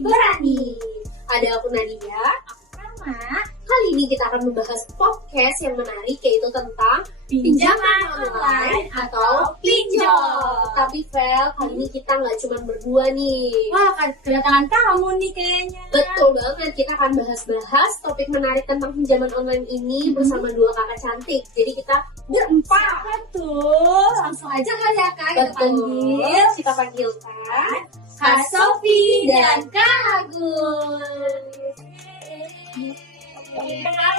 Berani. Ada aku Nadia, aku Karma. Kali ini kita akan membahas podcast yang menarik, yaitu tentang pinjaman online atau pinjol. Tapi Vel, kali ini kita nggak cuma berdua nih. Wah, kedatangan kamu nih kayaknya. Betul banget, kita akan bahas topik menarik tentang pinjaman online ini bersama dua kakak cantik. Jadi kita berempat. Betul. Langsung aja kali ya Kak, kita panggil. Kita panggilkan Kak Sofi dan Kak Agus.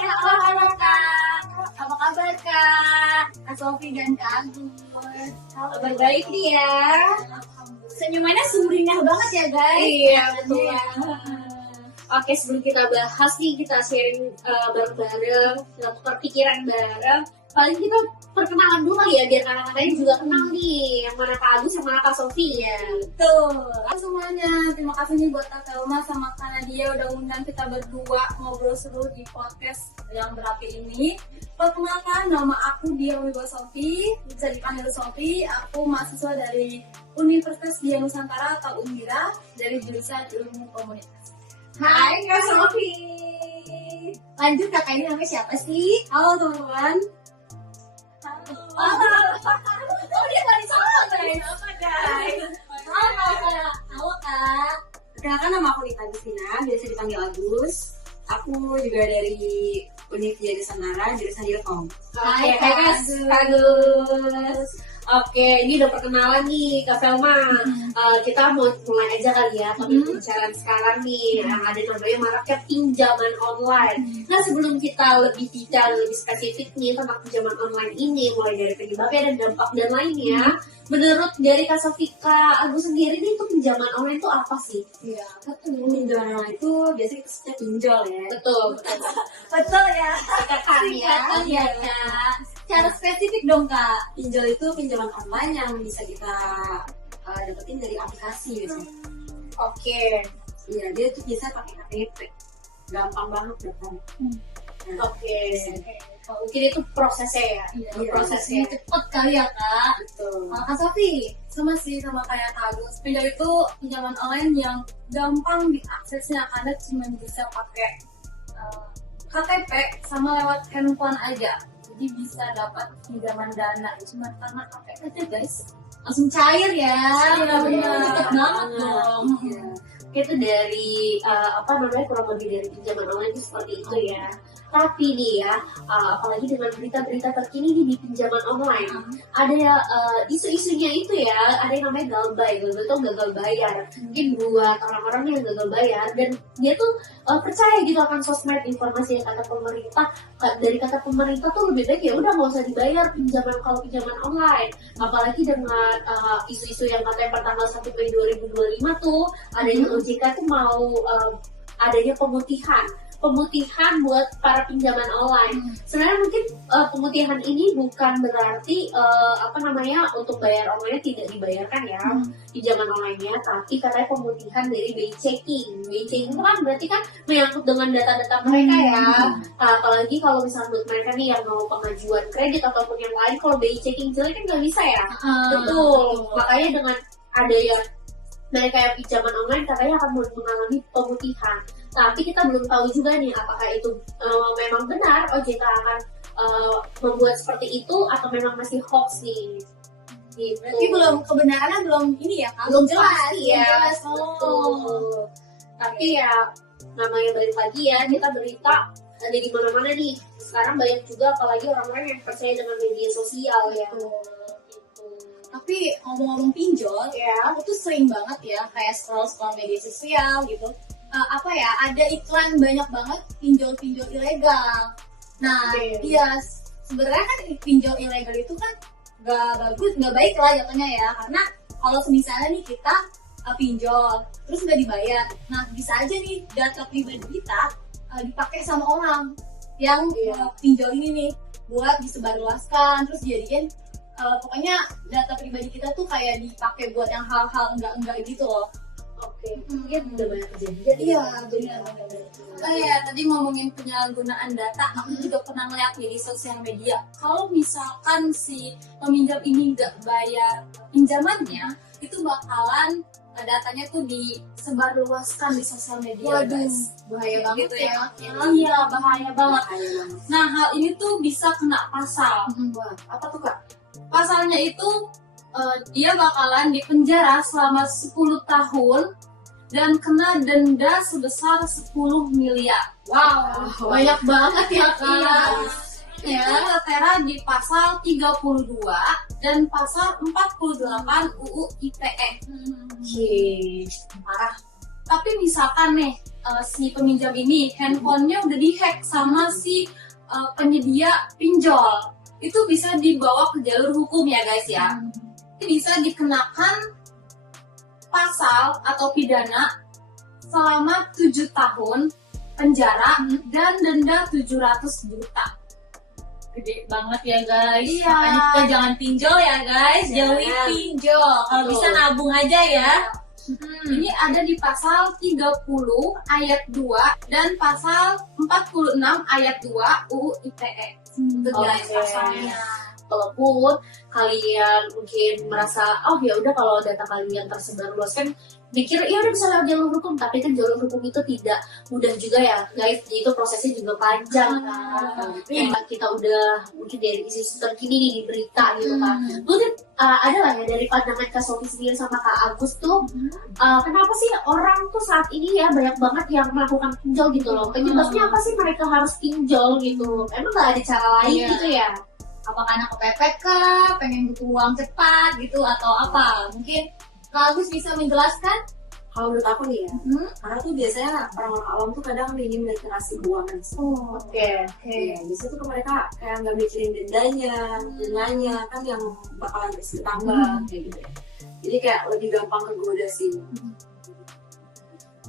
Halo Kak. Apa kabar Kak? Kak Sofi dan Kak Agus. Kabar baik nih ya. Senyumannya sumringah banget ya guys. Iya, betul. Oke, sebelum kita bahas nih, kita sharing bareng-bareng, kita tukar pikiran bareng. Paling kita perkenalan dulu kali ya, biar kakak-kakaknya juga kenal nih, yang mana Kak Agus, yang mana Kak Sofi ya. Betul. Semuanya, terima kasih nih buat Kak Selma sama Kak Nadia udah undang kita berdua ngobrol seru di podcast yang berapi ini. Perkenalkan, nama aku Dia Wibowo Sofi, bisa dipanggil Sofi. Aku mahasiswa dari Universitas Dian Nusantara atau Unira dari jurusan Ilmu Komunikasi. Hai Kak Sofi. Lanjut, kakak ini namanya siapa sih? Halo teman-teman. Oh, dia tadi sama guys. Halo Kak. Perkenalkan, nama aku Lita Agustina, biasa dipanggil Agus. Aku juga dari Universitas Dian Nusantara, jurusan Ilkom. Hai Kak Agus. Oke, ini udah perkenalan nih Kak Selma. Kita mau mulai aja kali ya pembicaraan sekarang nih, yang ada namanya maraknya pinjaman online. Nah, sebelum kita lebih detail, lebih spesifik nih tentang pinjaman online ini, mulai dari penyebabnya dan dampak dan lainnya, menurut dari Kak Sofi, Kak Agus sendiri nih, itu pinjaman online itu apa sih? Iya, pinjaman online itu biasanya kita setiap pinjol ya. Betul. Betul ya. Kak ya. Iya Kak. Secara spesifik dong Kak. Pinjol itu pinjaman online yang bisa kita dapetin dari aplikasi gitu. Oke. Iya, dia tuh bisa pakai KTP. Gampang banget dapetnya. Oke. Mungkin itu prosesnya ya. Iya, prosesnya. cepet kali ya Kak. Betul. Kak Sofi, sama sih sama kayak Kak Agus. Pinjol itu pinjaman online yang gampang diaksesnya karena cuma bisa pakai KTP sama lewat handphone aja. Jadi bisa dapat pinjaman dana cuma karena KTP aja guys. Langsung cair ya. Iya benar. Cepet banget dong. Iya. Itu dari kurang lebih dari pinjaman online itu seperti itu ya. Tapi nih ya, apalagi dengan berita-berita terkini nih di pinjaman online, ada isu-isunya itu ya, ada yang namanya galbay. Galbay itu gagal bayar. Mungkin buat orang-orang yang gagal bayar dan dia tuh percaya gitu akan sosmed, informasi yang kata pemerintah. Dari kata pemerintah tuh lebih baik ya udah nggak usah dibayar pinjaman online. Apalagi dengan isu-isu yang katanya pertanggal 1 Mei 2025 tuh adanya OJK tuh mau adanya pemutihan buat para pinjaman online. Sebenarnya mungkin pemutihan ini bukan berarti untuk bayar online tidak dibayarkan ya pinjaman online-nya, tapi katanya pemutihan dari BI checking. BI checking itu kan berarti kan menyangkut dengan data-data mereka ya. Apalagi kalau misalnya buat mereka nih yang mau pengajuan kredit ataupun yang lain, kalau BI checking jelek kan nggak bisa ya. Betul. Makanya dengan adanya mereka yang pinjaman online katanya akan mengalami pemutihan. Tapi kita belum tahu juga nih apakah itu memang benar OJK akan membuat seperti itu atau memang masih hoax nih. Gitu. Berarti kebenarannya belum ini ya Kak? Belum jelas ya. Betul. Tapi ya namanya balik lagi ya, kita berita ada di mana-mana nih. Sekarang banyak juga apalagi orang-orang yang percaya dengan media sosial ya. Tapi ngomong-ngomong pinjol ya, aku tuh sering banget ya kayak scroll media sosial gitu. Ada iklan banyak banget pinjol ilegal. Nah, iya sebenarnya kan pinjol ilegal itu kan gak bagus, gak baik lah jatuhnya ya. Karena kalau misalnya nih kita pinjol terus nggak dibayar, nah bisa aja nih data pribadi kita dipakai sama orang yang pinjol ini nih buat disebarluaskan, terus jadiin pokoknya data pribadi kita tuh kayak dipakai buat yang hal-hal enggak gitu loh. Oke, mungkin udah banyak kejadian. Iya, benar. Tadi ngomongin penyalahgunaan data, aku juga pernah ngeliat nih di sosial media. Kalau misalkan si peminjam ini nggak bayar pinjamannya, itu bakalan datanya tuh disebarluaskan di sosial media. Waduh, guys. bahaya banget Gitu ya. Iya, bahaya banget. Bahaya banget. Nah, hal ini tuh bisa kena pasal. Wah, apa tuh Kak? Pasalnya itu dia bakalan dipenjara selama 10 tahun dan kena denda sebesar 10 miliar. Wow, banyak banget ya Kak. Iya. Itu tertera di pasal 32 dan pasal 48 UU ITE. Oke, parah. Tapi misalkan nih si peminjam ini handphonenya udah dihack sama si penyedia pinjol, itu bisa dibawa ke jalur hukum ya guys ya. Ini bisa dikenakan pasal atau pidana selama 7 tahun penjara dan denda 700 juta. Gede banget ya guys. Iya. Makanya kita jangan pinjol ya guys, jauhi Jangan. pinjol. Kalau Betul. bisa nabung aja ya. Ini ada di pasal 30 ayat 2 dan pasal 46 ayat 2 UU ITE. Itu guys Oke. pasalnya. Walaupun kalian mungkin merasa oh ya udah kalau data kalian tersebar luas kan mikir ya udah bisa lewat jalur hukum, tapi kan jalur hukum itu tidak mudah juga ya guys, itu prosesnya juga panjang kan. Kita udah mungkin dari isu terkini nih di berita gitu kan, mungkin ada lah ya dari pandangan Kak Sofi sendiri sama Kak Agus tuh kenapa sih orang tuh saat ini ya banyak banget yang melakukan pinjol gitu loh, penyebabnya apa sih mereka harus pinjol gitu, emang gak ada cara lain Iya. gitu ya? Apakah anak kepepet kah, pengen butuh uang cepat gitu atau apa? Mungkin Kak Agus bisa menjelaskan? Kalau menurut aku nih ya, karena tuh biasanya orang-orang awam tuh kadang minim literasi keuangan sih. Oke. Iya, biasanya tuh mereka kayak nggak mikirin dendanya, bunganya kan yang bakalan terus bertambah kayak gitu ya. Jadi kayak lebih gampang kegoda sih.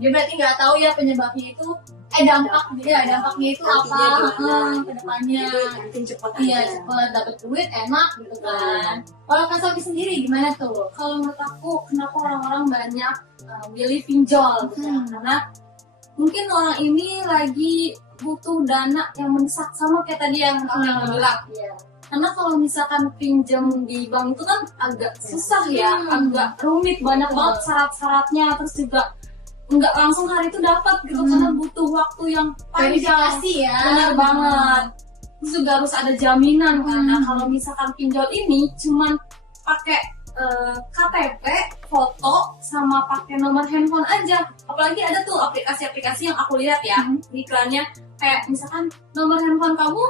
Dia berarti nggak tahu ya penyebabnya itu, dampaknya itu Nantinya apa gimana, ke depannya. Jadi mungkin cepet Iya, aja. sekolah dapat duit enak gitu kan. Kalau Kak Sofi sendiri gimana tuh? Kalau menurut aku kenapa orang-orang banyak milih pinjol gitu ya? Karena mungkin orang ini lagi butuh dana yang mendesak, sama kayak tadi yang Kak Mel bilang. Karena kalau misalkan pinjam di bank itu kan agak susah ya, agak rumit, banyak banget syarat-syaratnya, terus juga nggak langsung hari itu dapat gitu karena butuh waktu yang panjang. Verifikasi ya. Benar banget. Terus juga harus ada jaminan karena kalau misalkan pinjol ini cuman pakai KTP, foto, sama pakai nomor handphone aja. Apalagi ada tuh aplikasi-aplikasi yang aku lihat ya, iklannya kayak misalkan nomor handphone kamu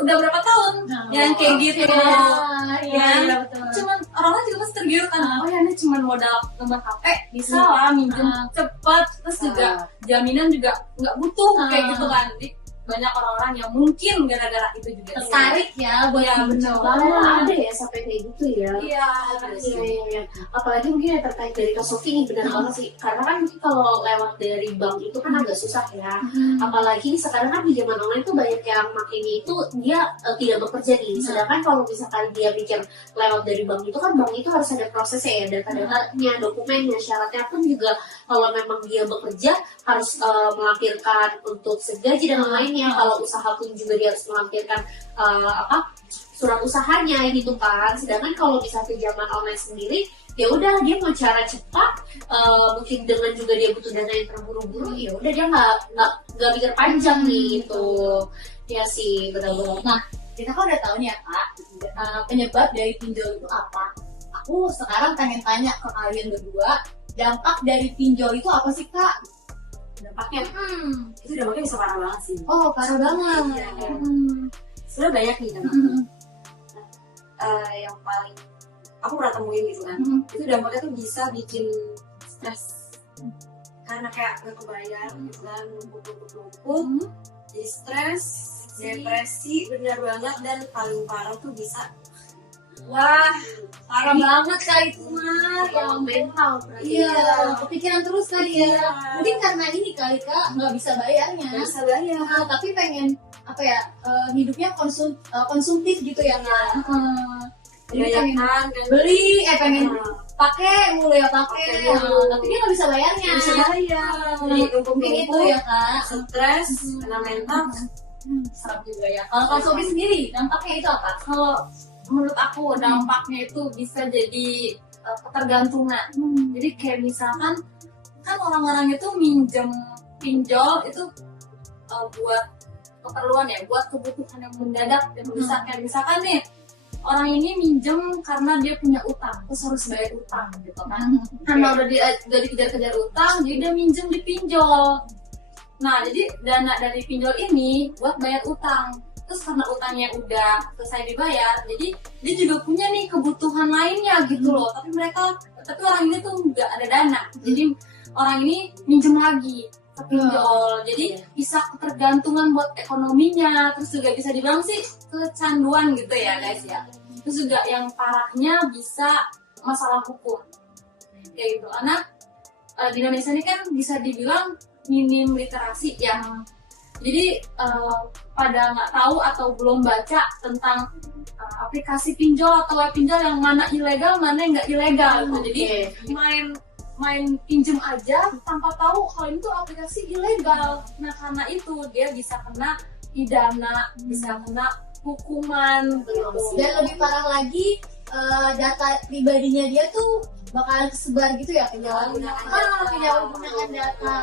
udah berapa tahun, yang kayak gitu. Iya, betul. Cuman orang-orang juga pasti tergiur kan, oh ya ini cuman modal nomor HP, bisa lah minjem cepat, terus juga jaminan juga nggak butuh kayak gitu kan. Jadi banyak orang-orang yang mungkin gara-gara itu juga Tertarik ya buat ya, pinjol. bener. Ada ya sampai kayak gitu ya. Iya, Iya. Apalagi mungkin yang terkait dari Kak Sofi nih benar banget sih. Karena kan mungkin kalau lewat dari bank itu kan agak susah ya. Apalagi sekarang kan di zaman online tuh banyak yang makinnya itu dia tidak bekerja nih. Sedangkan kalau misalkan dia pikir lewat dari bank itu kan bank itu harus ada prosesnya ya, data-datanya, dokumennya, syaratnya pun juga kalau memang dia bekerja harus melampirkan untuk segaji dan lainnya. Kalau usaha pun juga dia harus melampirkan surat usahanya gitu kan. Sedangkan kalau bisa pinjaman online sendiri ya udah dia mau cara cepat, mungkin dengan juga dia butuh dana yang terburu-buru, ya udah dia nggak mikir panjang nih gitu. Ya sih benar-benar. Nah, kita kan udah tahu nih ya Kak, penyebab dari pinjol itu apa. Aku sekarang pengen tanya ke kalian berdua, dampak dari pinjol itu apa sih Kak? Dampaknya itu dampaknya bisa parah banget sih. Oh, parah banget. Iya. Sebenarnya banyak nih kan. Yang paling aku pernah temuin gitu kan, itu dampaknya tuh bisa bikin stres karena kayak gak kebayar gitu kan, numpuk jadi stres, depresi, benar banget. Dan paling parah tuh bisa Wah, parah banget Kak itu mah. Yang mental berarti. Iya, kepikiran terus kali ya. Mungkin karena ini kali Kak nggak bisa bayarnya. gak bisa bayar. Tapi pengen apa ya, hidupnya konsumtif gitu ya Kak. Jadi pengen kan beli, pengen pakai mulu ya pakai. Pakai mulu. Tapi dia nggak bisa bayarnya. gak bisa bayar, jadi Mungkin itu numpuk-numpuk, ya Kak. stres, kena mental. Serem juga ya. Kalau Kak Sofi sendiri dampaknya itu apa? Kalau menurut aku dampaknya itu bisa jadi ketergantungan. Jadi kayak misalkan kan orang-orang itu pinjol itu buat keperluan ya, buat kebutuhan yang mendadak yang mendesak. Kayak misalkan nih orang ini minjem karena dia punya utang, terus harus bayar utang gitu kan. Karena udah dikejar-kejar utang, jadi dia minjem di pinjol. Nah, jadi dana dari pinjol ini buat bayar utang. Terus karena utangnya udah selesai dibayar, jadi dia juga punya nih kebutuhan lainnya gitu loh. Tapi orang ini tuh nggak ada dana. Jadi orang ini minjem lagi ke pinjol. Jadi bisa ketergantungan buat ekonominya. Terus juga bisa dibilang sih kecanduan gitu ya guys ya. Terus juga yang parahnya bisa masalah hukum. Kayak gitu. Karena di Indonesia ini kan bisa dibilang minim literasi ya. Jadi pada nggak tahu atau belum baca tentang aplikasi pinjol atau web pinjol yang mana ilegal, mana yang nggak ilegal gitu. Jadi main pinjem aja tanpa tahu kalau itu aplikasi ilegal. Nah karena itu dia bisa kena pidana, bisa kena hukuman gitu. Dan lebih parah lagi data pribadinya dia tuh bakalan kesebar gitu ya, penyalahgunaan data.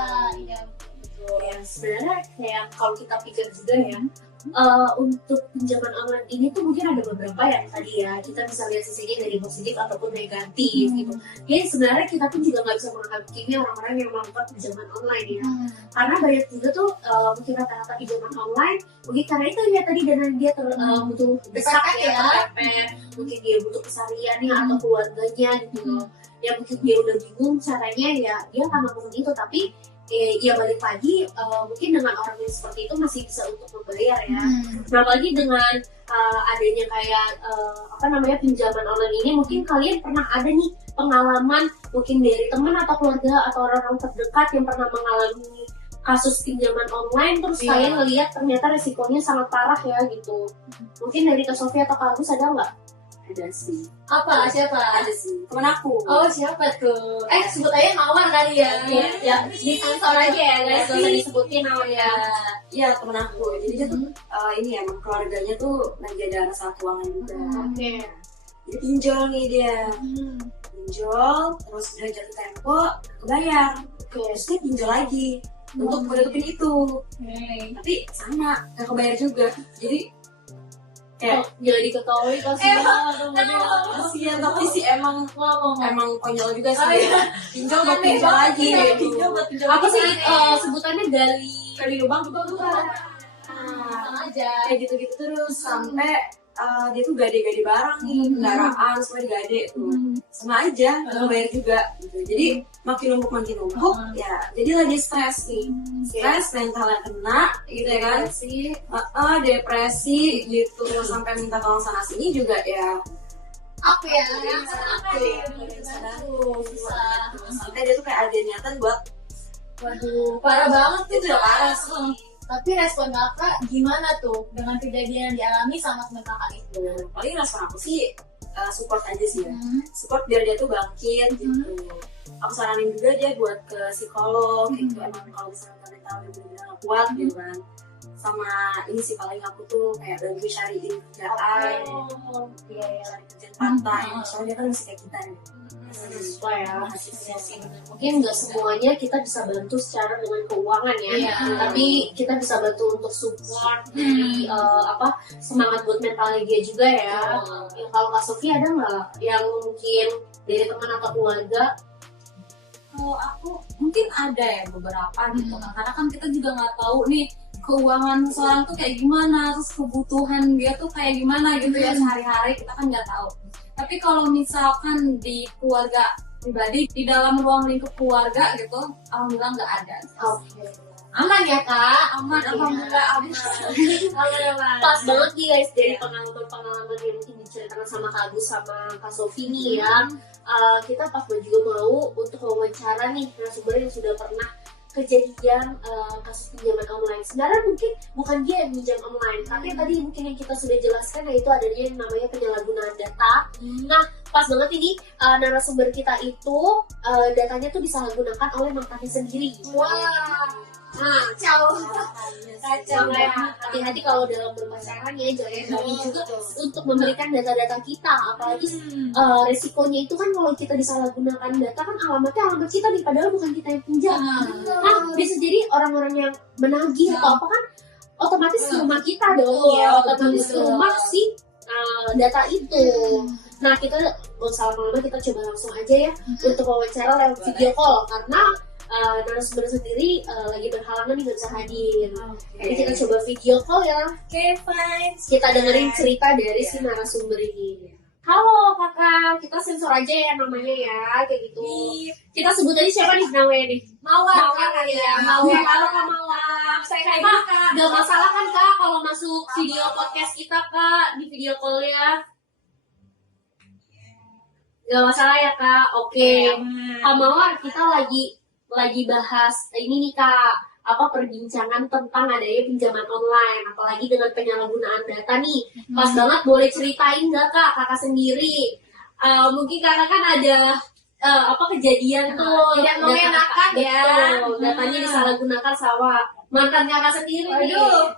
Ya sebenarnya kayak kalau kita pikir juga ya, untuk pinjaman online ini tuh mungkin ada beberapa ya tadi ya, kita bisa lihat sisinya dari positif ataupun negatif gitu. Jadi sebenarnya kita pun juga nggak bisa menghakimi orang-orang yang melakukan pinjaman online ya, karena banyak juga tuh mungkin rata-rata pinjaman online mungkin karena itu ya tadi dana dia butuh besar ya, mungkin dia butuh kesehariannya atau keluarganya gitu loh. Ya mungkin dia udah bingung caranya ya dia akan melakukan itu, tapi ya balik lagi mungkin dengan orang yang seperti itu masih bisa untuk membayar ya. Apalagi dengan adanya kayak pinjaman online ini, mungkin kalian pernah ada nih pengalaman mungkin dari teman atau keluarga atau orang-orang terdekat yang pernah mengalami kasus pinjaman online, terus kalian ngelihat ternyata resikonya sangat parah ya gitu. Mungkin dari Kak Sofia atau Kak Agus ada nggak? Ada sih. Apa? Siapa? Ada sih. Temen aku. Oh siapa tuh? Sebut aja Mawar kali ya. Ya di sensor aja ya guys, nggak usah disebutin namanya. Iya temen aku. Jadi dia tuh ini emang keluarganya tuh lagi ada masalah keuangan juga. Jadi pinjol nih dia. Pinjol, terus udah jatuh tempo, kebayar. Terus dia pinjol lagi untuk menutupin itu. Tapi sama, gak kebayar juga. Jadi kayak Jadi diketahui kasihan. kasihan, tapi sih emang konyol juga sih. Pinjol buat pinjol lagi. Apa sih sebutannya dari lubang juga bukan? Aja. Kayak gitu-gitu terus sampai dia tuh gade-gade barang nih, kendaraan semua digade tuh. Sama aja, gak kebayar juga gitu. Jadi makin numpuk ya jadilah dia stres nih. Stres, mentalnya kena gitu ya kan. Depresi gitu, sampai minta tolong sana sini juga ya. Apa ya? Sampai dia tuh kayak ada niatan buat Parah banget tuh. itu udah parah sih. Tapi respon kakak gimana tuh dengan kejadian yang dialami sama teman kakak itu? Paling respon aku sih support aja sih ya. Support biar dia tuh bangkit gitu. Aku saranin juga dia buat ke psikolog gitu. Emang kalau misalnya mentalnya benar-benar gak kuat gitu kan. Sama ini sih paling aku tuh kayak bantu cariin kerjaan. Cari kerjaan part-time. Soalnya dia kan masih kayak kita nih. Mungkin nggak semuanya kita bisa bantu secara dengan keuangan ya, tapi kita bisa bantu untuk support dari semangat buat mentalnya dia juga ya. Kalau Kak Sofi ada nggak yang mungkin dari teman atau keluarga? Kalau aku mungkin ada ya beberapa gitu kan, karena kan kita juga nggak tahu nih keuangan seorang tuh kayak gimana, terus kebutuhan dia tuh kayak gimana gitu ya sehari-hari, kita kan nggak tahu. Tapi kalau misalkan di keluarga pribadi, di dalam ruang lingkup keluarga gitu, alhamdulillah nggak ada. Aman ya kak? Aman, alhamdulillah. Pas banget nih guys dari pengalaman yang mungkin diceritakan sama Kak Agus sama Kak Sofi nih ya. Kita pas juga mau untuk wawancara nih narasumber yang sudah pernah kejadian kasus pinjaman online. Sebenarnya mungkin bukan dia yang pinjam online, tapi tadi mungkin yang kita sudah jelaskan yaitu adanya yang namanya penyalahgunaan data. Nah, pas banget ini narasumber kita itu datanya tuh disalahgunakan oleh mantannya sendiri. Wah, Kacau ya. Hati-hati kalau dalam berpacaran ya, jangan juga untuk memberikan data-data kita, apalagi resikonya itu kan kalau kita disalahgunakan data kan alamat kita nih, padahal bukan kita yang pinjam. Nah, bisa jadi orang-orang yang menagih atau apa kan otomatis ke rumah kita dong, otomatis ke rumah si data itu. Nah, kita mau salah lama, kita coba langsung aja ya untuk wawancara lewat video call karena narasumber sendiri lagi berhalangan nih nggak bisa hadir. Jadi kita coba video call ya. Fine. Kita dengerin cerita dari si narasumber ini. Halo kakak, kita sensor aja ya namanya ya, kayak gitu. Kita sebut aja siapa nih namanya nih? Mawar kali ya. Mawar. Halo Kak Mawar. Saya kayak Kak, gitu, Kak. nggak masalah kan Kak kalau masuk video podcast kita Kak di video call-nya? Nggak masalah ya Kak. Oke. Kak Mawar, kita lagi bahas ini nih Kak, apa perbincangan tentang adanya pinjaman online, apalagi dengan penyalahgunaan data nih. Pas banget, boleh ceritain nggak Kak, kakak sendiri? Mungkin kakak kan ada apa kejadian tuh tidak mengenakan ya. Betul, datanya disalahgunakan sama mantan kakak sendiri nih. Aduh.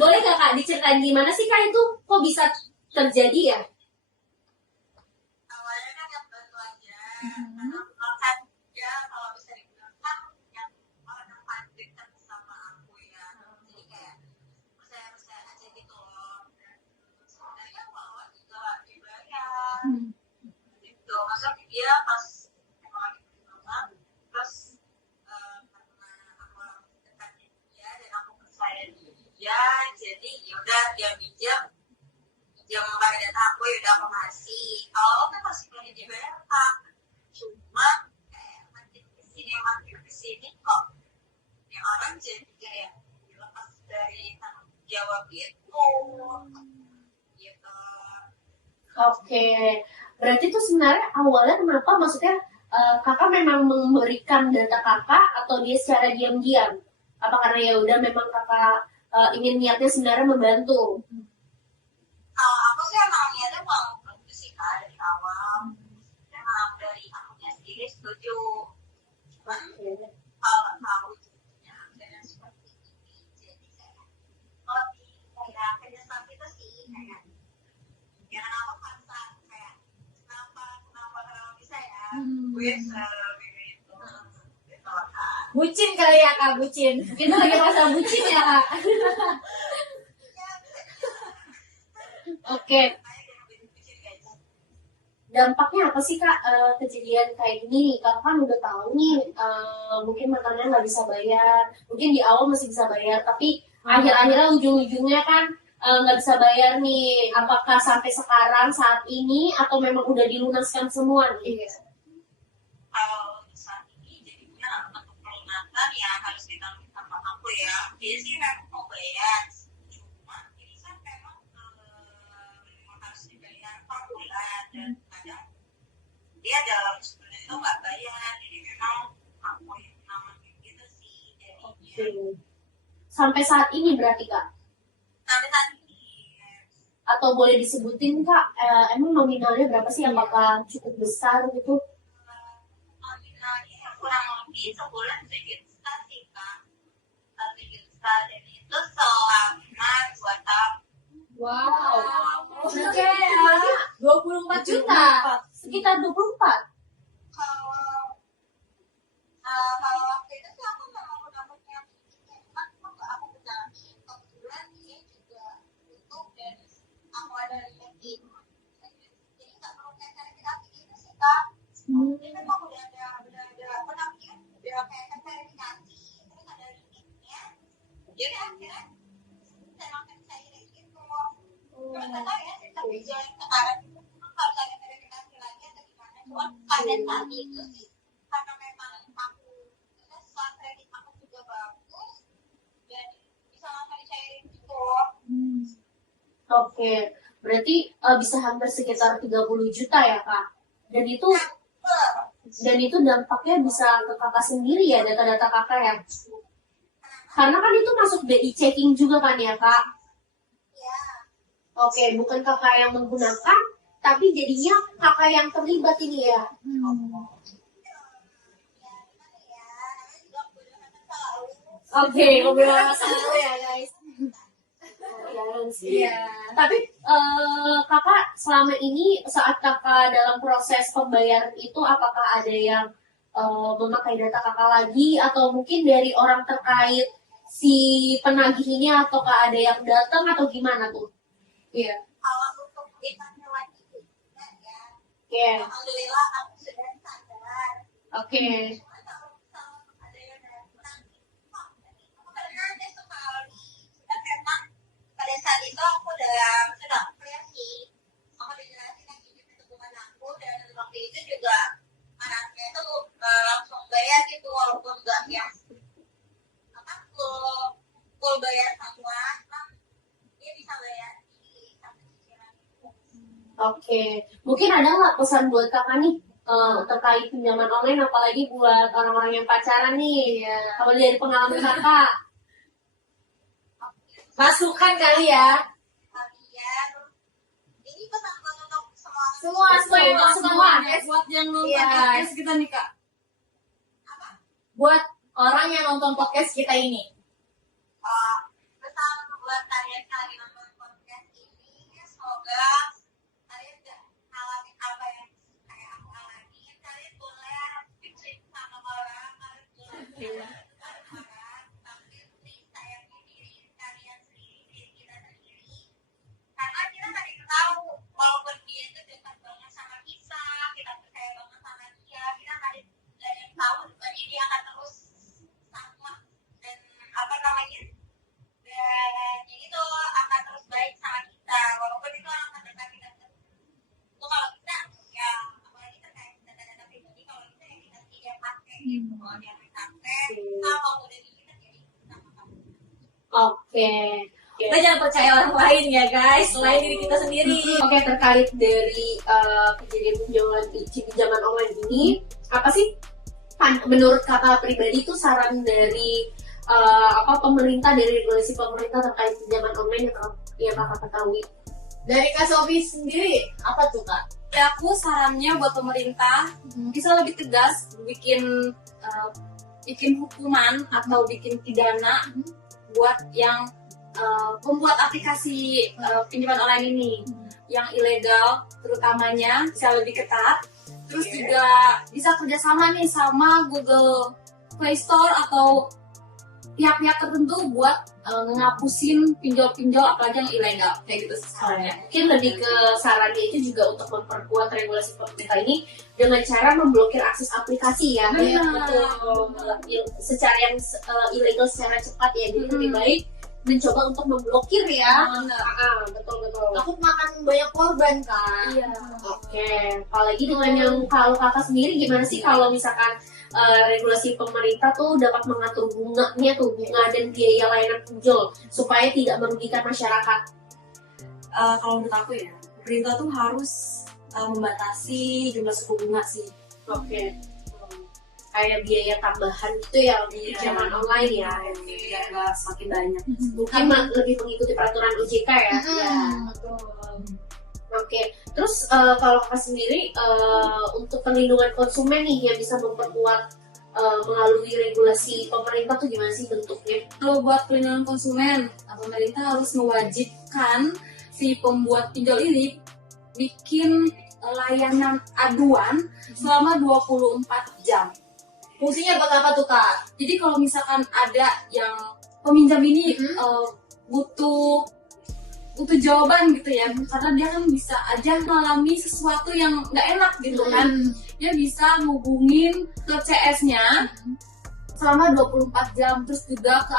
Boleh nggak Kak diceritain gimana sih Kak itu kok bisa terjadi ya? Awalnya kan yang baru aja, karena kan dia kalau bisa digunakan yang orang patrikan sama aku ya, jadi kayak percaya aja gitu loh. Dan sebenarnya mau juga dibayar, gitu. Masa dia pas emang lagi berjualan, terus karena aku dekat dia dan aku percaya dia, jadi yaudah dia pinjam pakai data aku, yaudah aku kasih. Kalau kan masih belum dibayar Kak, cuma kayak makin kesini kok yang orang jadi kayak dilepas dari tanggung jawab itu gitu. Oke, berarti tuh sebenarnya awalnya kenapa maksudnya kakak memang memberikan data kakak atau dia secara diam-diam? Apa karena ya udah memang kakak ingin niatnya sebenarnya membantu? Kalau aku sih emang niatnya mau bantu sih Kak dari awal, emang dari akunya sendiri setuju. Cuman kalau tahu jadinya dan seperti ini, jadi kayak lebih kayak penyesalan gitu sih, kayak ya kenapa paksa, kayak kenapa bisa ya gue sebegini itu gitu Kak. Bucin kali ya Kak, bucin. Kita lagi masa bucin ya Kak? Oke, dampaknya apa sih Kak kejadian kayak gini? Kakak kan udah tahu nih mungkin mantannya nggak bisa bayar, mungkin di awal masih bisa bayar, tapi akhir-akhirnya ujung-ujungnya kan nggak bisa bayar nih. Apakah sampai sekarang saat ini atau memang udah dilunaskan semua nih? Kalau saat ini jadinya untuk pelunasan ya harus ditanggung sama aku ya. Dia sih memang mau bayar, cuma ini kan memang harus dibayar per bulan dan kadang dia dalam sebulan itu nggak bayar, jadi memang aku yang namanya gitu sih jadinya. Sampai saat ini berarti Kak? Sampai saat ini Atau boleh disebutin Kak, emang nominalnya berapa sih? Apakah cukup besar gitu? nominalnya kurang lebih sebulan 7 juta sih Kak, 7 juta, dan itu selama 2 tahun. Wow. Berarti 24 juta. sekitar 24. Kalau waktu itu sih aku memang udah punya, aku punya kebetulan dia juga itu dan aku ada liatin, jadi nggak perlu kayak cari gitu sih Kak. Ini memang udah ada penampilan, udah kayak verifikasi, terus ada linknya, jadi akhirnya memang saya gitu. Terus nggak tahu ya sistem pinjol yang sekarang itu harus ada verifikasi lagi atau gimana, cuma pada saat itu sih karena memang aku soal kredit aku juga bagus dan bisa langsung dicairin gitu. Oke, berarti bisa hampir sekitar 30 juta ya Kak? Dan itu dampaknya bisa ke kakak sendiri ya, data-data kakak ya? Karena kan itu masuk BI checking juga kan ya Kak? Ya, Oke, bukan kakak yang menggunakan, tapi jadinya kakak yang terlibat ini ya? ya gimana ya, namanya juga kebanyakan tahu. Oke, ngobrol sama ya guys. Jarang sih. Iya. Tapi kakak selama ini saat kakak dalam proses pembayaran itu apakah ada yang memakai data kakak lagi atau mungkin dari orang terkait si penagih ini ataukah ada yang datang atau gimana tuh? Iya. Kalau untuk ditanya lagi ya, Oke, alhamdulillah aku sudah sadar. oke. Cuma kalau misalnya ada yang datang, aku kadang-kadang suka dan memang pada saat itu aku udah clear sih. Aku udah jelasin yang ini itu bukan aku, dan waktu itu juga anaknya itu langsung bayar gitu walaupun nggak yang apa full bayar semua, dia bisa bayar di satu cicilan. Oke, mungkin ada nggak pesan buat kakak nih terkait pinjaman online, apalagi buat orang-orang yang pacaran nih, kalau dari pengalaman kakak? Masukan kali ya. Kalian ini pesan buat untuk semua Semua. Buat yang nonton Iya. podcast kita nih kak. Buat orang yang nonton podcast kita ini. pesan buat kalian nonton podcast ini, semoga kalian gak ngalamin apa yang kayak aku alamin. Kalian boleh bikin sama orang, kalian boleh orang, tapi please sayangi diri kalian sendiri, diri kita sendiri, karena kita nggak ada yang tahu walaupun dia itu dekat banget sama kita percaya banget sama dia, kita nggak ada yang tahu depannya dia akan terus sama dan apa namanya, dan ya itu akan terus baik sama kita walaupun itu orang terdekat kita. Itu kalau kita ya, apalagi terkait data-data pribadi, kalau kita ya kita tidak pakai gitu, kalau dia pakai kalau udah di kita jadi sama kamu. Oke. Kita jangan percaya orang lain ya guys, selain diri kita sendiri. Oke, terkait dari kejadian pinjaman online ini, apa sih menurut kakak pribadi itu saran dari pemerintah, dari regulasi pemerintah terkait pinjaman online yang kakak ketahui? Dari Kak Sofi sendiri, apa tuh Kak? Ya, aku sarannya buat pemerintah bisa lebih tegas bikin hukuman atau bikin pidana buat yang pembuat aplikasi pinjaman online ini yang ilegal, terutamanya bisa lebih ketat. Terus juga bisa kerjasama nih sama Google Play Store atau pihak-pihak tertentu buat ngapusin pinjol-pinjol apalagi yang ilegal kayak gitu sarannya. Mungkin lebih ke sarannya itu juga untuk memperkuat regulasi pemerintah ini dengan cara memblokir akses aplikasi ya. Benar. Betul. Secara yang ilegal secara cepat ya. Jadi lebih baik mencoba untuk memblokir ya. Betul. Aku makan banyak korban Kak. Iya. Oke. Apalagi dengan yang kalau kakak sendiri gimana sih kalau misalkan regulasi pemerintah tuh dapat mengatur bunga dan biaya layanan pinjol supaya tidak merugikan masyarakat. Kalau menurut aku ya, pemerintah tuh harus membatasi jumlah suku bunga sih. Oke. Kayak biaya tambahan gitu ya di pinjaman online ya. Biar nggak semakin banyak. Mungkin lebih mengikuti peraturan OJK ya. Betul. Oke, terus kalau kakak sendiri untuk perlindungan konsumen nih yang bisa memperkuat melalui regulasi pemerintah tuh gimana sih bentuknya? Kalau buat perlindungan konsumen, pemerintah harus mewajibkan si pembuat pinjol ini bikin layanan aduan selama 24 jam. Fungsinya buat apa tuh Kak? Jadi kalau misalkan ada yang peminjam ini butuh jawaban gitu ya, karena dia kan bisa aja mengalami sesuatu yang nggak enak gitu kan, dia bisa ngubungin ke CS-nya selama 24 jam, terus juga ke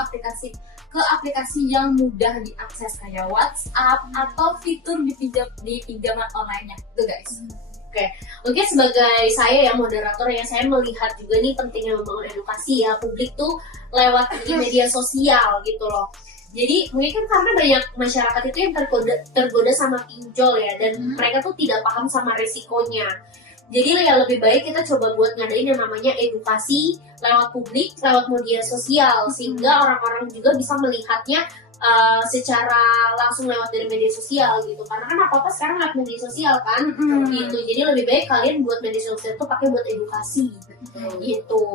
aplikasi yang mudah diakses kayak WhatsApp atau fitur di pinjaman online-nya tuh guys. Oke, mungkin sebagai saya yang moderator yang saya melihat juga nih pentingnya membangun edukasi ya publik tuh lewat di media sosial gitu loh. Jadi mungkin kan karena banyak masyarakat itu yang tergoda sama pinjol ya, dan mereka tuh tidak paham sama resikonya. Jadi ya lebih baik kita coba buat ngadain yang namanya edukasi lewat publik, lewat media sosial, sehingga orang-orang juga bisa melihatnya secara langsung lewat dari media sosial gitu, karena kan apa sekarang lewat media sosial kan gitu, jadi lebih baik kalian buat media sosial itu pakai buat edukasi gitu.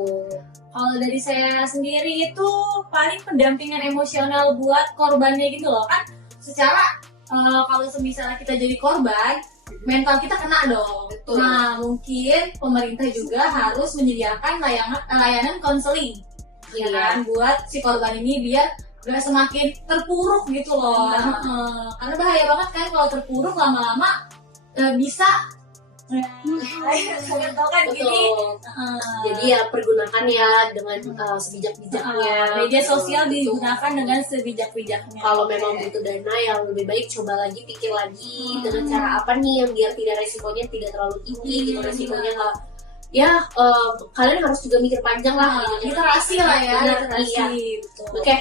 Kalau dari saya sendiri itu paling pendampingan emosional buat korbannya gitu loh kan. Secara kalau misalnya kita jadi korban, mental kita kena dong. Betul. Nah mungkin pemerintah juga harus menyediakan layanan konseling, ya kan, buat si korban ini biar gak semakin terpuruk gitu loh. Karena bahaya banget kan kalau terpuruk lama-lama bisa tahu kan Betul. gini. Jadi ya pergunakan ya dengan sebijak-bijaknya. Media sosial Betul. digunakan dengan sebijak-bijaknya. Kalau memang butuh dana yang lebih baik coba lagi pikir lagi dengan cara apa nih yang biar tidak resikonya tidak terlalu tinggi gitu, resikonya nggak ya kalian harus juga mikir panjang lah gitu. Literasi lah ya, Benar, literasi. iya. Betul. Oke,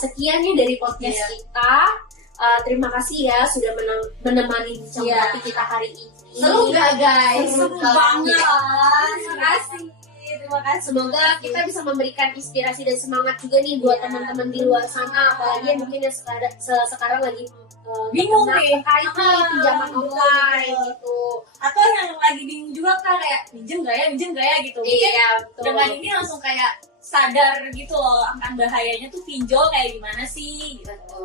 sekian nih dari podcast kita. Terima kasih ya sudah menemani bincang topik kita hari ini. Seru gak guys? Seru banget. Terima kasih. Terima kasih. Semoga kita bisa memberikan inspirasi dan semangat juga nih buat teman-teman di luar sana, apalagi yang mungkin yang sekarang lagi bingung nih terkait pinjaman online gitu. Atau yang lagi bingung juga kan kayak minjem gak ya gitu. Mungkin Iya, betul. dengan ini langsung kayak sadar gitu loh akan bahayanya tuh pinjol kayak gimana sih gitu.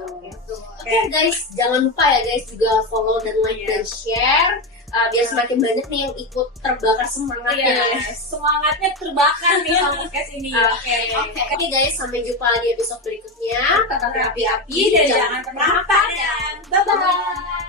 Oke guys, jangan lupa ya guys juga follow dan like dan share biar semakin banyak nih yang ikut terbakar semangatnya. Semangatnya terbakar nih sama podcast ini. Oke guys, sampai jumpa di episode berikutnya. Tetap api-api Dan jangan pernah padam. Bye bye.